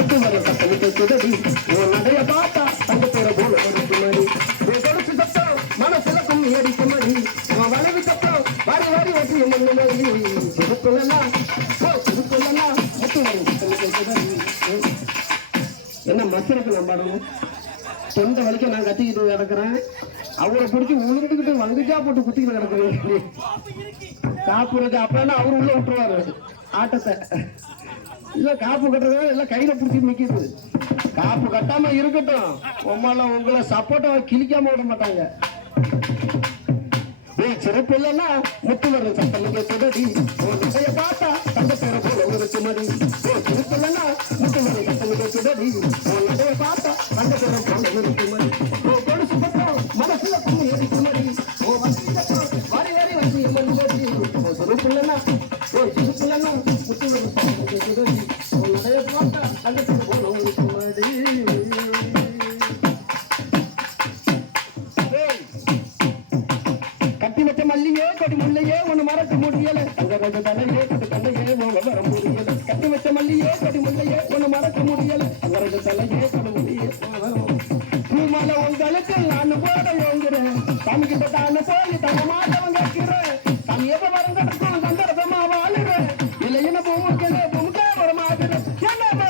முத்து வர உன் நடைய பார்த்தா தங்க பேர போல ஒரு மாதிரி உன் கொடுத்து சத்தம் மனசுல கும்மி அடிக்கும் மணி உன் வளைவு சத்தம் வாரி வாரி வட்டி மண்ணு ஓ சிறுக்குள்ளலாம் முத்து வர என்ன மசிறக்கு நான் பாடணும் தொண்டை வலிக்க நான் கத்திக்கிட்டு கிடக்குறேன். அவரை பிடிச்சி உளுந்துக்கிட்டு வந்துச்சா போட்டு குத்திக்கிட்டு கிடக்குறேன். காப்புறது இருக்கு. அவரு உள்ள விட்டுருவாரு. ஆட்டத்தை. இல்ல காப்பு கட்டுறது எல்லாம் கையில பிடிச்சி நிக்குது காப்பு கட்டாம இருக்கட்டும். உம்மால உங்களை சப்போர்ட்டா கிழிக்காம விட மாட்டாங்க. சிறப்பு இல்லைன்னா முத்து வர சத்தம் கேட்குதடி உன் பார்த்தா தங்க பேர போல ஒரு சுமதி வச்ச கொடி முல்லையே ஒண்ணு மரத்து முடியல தங்க தலையே கொடி தலையே உங்க வர முடியல கட்டி வச்ச மல்லியே கொடி முல்லையே ஒண்ணு மரத்து முடியல தங்க தலையே கொடி முல்லையே பூமால உங்களுக்கு நான் போட யோங்கிறேன் சாமி கிட்ட தானே போய் தங்க மாட்டவங்க கேட்கிறேன் சாமி எப்ப வரும் கிடக்கும் சந்தர்ப்பமா வாழுறேன் இல்லைன்னு பூமுக்கே பூமுக்கே வர மாட்டேன் என்ன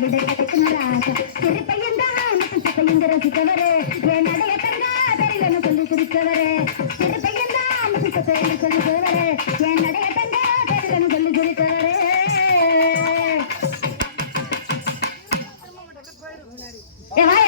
விட கட்டுக்குன்னு ராசா சிறுப்பையன் தான் சிறுப்பையன் ரசிக்கவரு என் நடைய தருகா தெரியலன்னு சொல்லி சிரிக்கவரு சிறுப்பையன் தான் சிறுப்பையன் சொல்லிக்கவரு என் நடைய தந்தா தெரியலன்னு சொல்லி சிரிக்கவரு ஏ வாய்